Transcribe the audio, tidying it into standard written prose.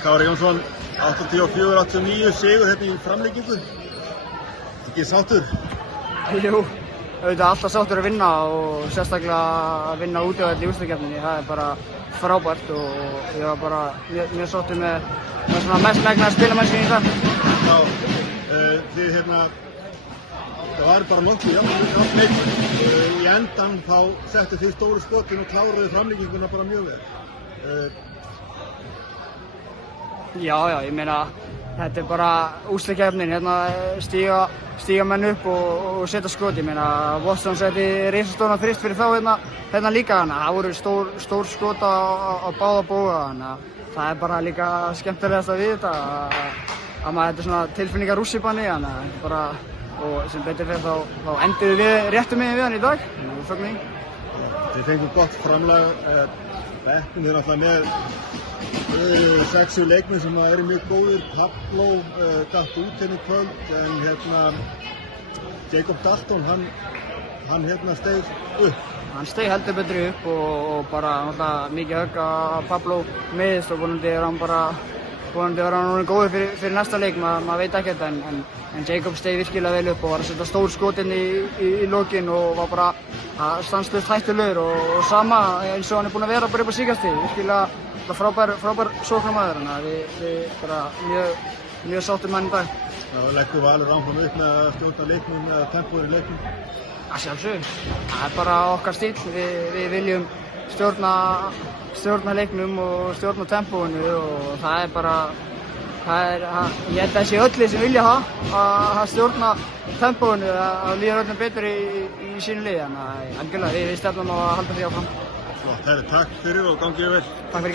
Kári Jónsson, 84-89 sigur hérna í framlengingu. Ekki sáttur? Jú, auðvitað alltaf sáttur að vinna og sérstaklega að vinna útivelli í úrslitakeppninni. Það bara frábært og ég var bara mjög sáttur með svona mest megnaða spilamennsku í dag. Já, þið hérna, það var bara nokkuð jafn leik. Í endan þá settu þið stóru skotin og kláruðu framlenginguna bara mjög vel. Já, ég meina, þetta bara úrslitakeppnin, hérna stíga menn upp og setja skot. Ég meina, Watson setti risastóran þrist fyrir þá hérna líka. Það voru stór skot á báða bóga. Það bara líka skemmtilegast að við þetta, að maður þetta svona tilfinningar rússibanni. Og sem betur fyrir þá enduðu við réttum megin við hann í dag. Þið fengum gott framlag. Bekkinn er alltaf með 6 leikmenn sem eru mjög góðir. Pablo datt út hérna í kvöld, en hérna Jacob Dalton, hann hérna steig upp. Hann steig heldur betur upp og bara náttúrulega mikið högg að Pablo meiðist og vonandi er hann orðinn góður fyrir næsta leik, maður veit ekkert, en Jacob steig virkilega vel upp og var að setja stór skotin í lokin og var bara stanslaust hættulegur og sama eins og hann er búinn að vera bara upp á síkasti, virkilega frábær sóknarmaður, þannig að við bara mjög sáttir mann í dag. Já, leggur Valur áfram upp með að stjórna leiknum eða tempóið í leiknum? Að sjálfsögðu, það er bara okkar stíll, við viljum stjórna leiknum og stjórna tempóinu og það er bara, ég held að það sé öllu sem vilja að stjórna tempóinu, að líða öllum betur í sínu liði, þannig að algjörlega við stefnum á að halda því áfram. Takk fyrir og gangið vel. Takk fyrir.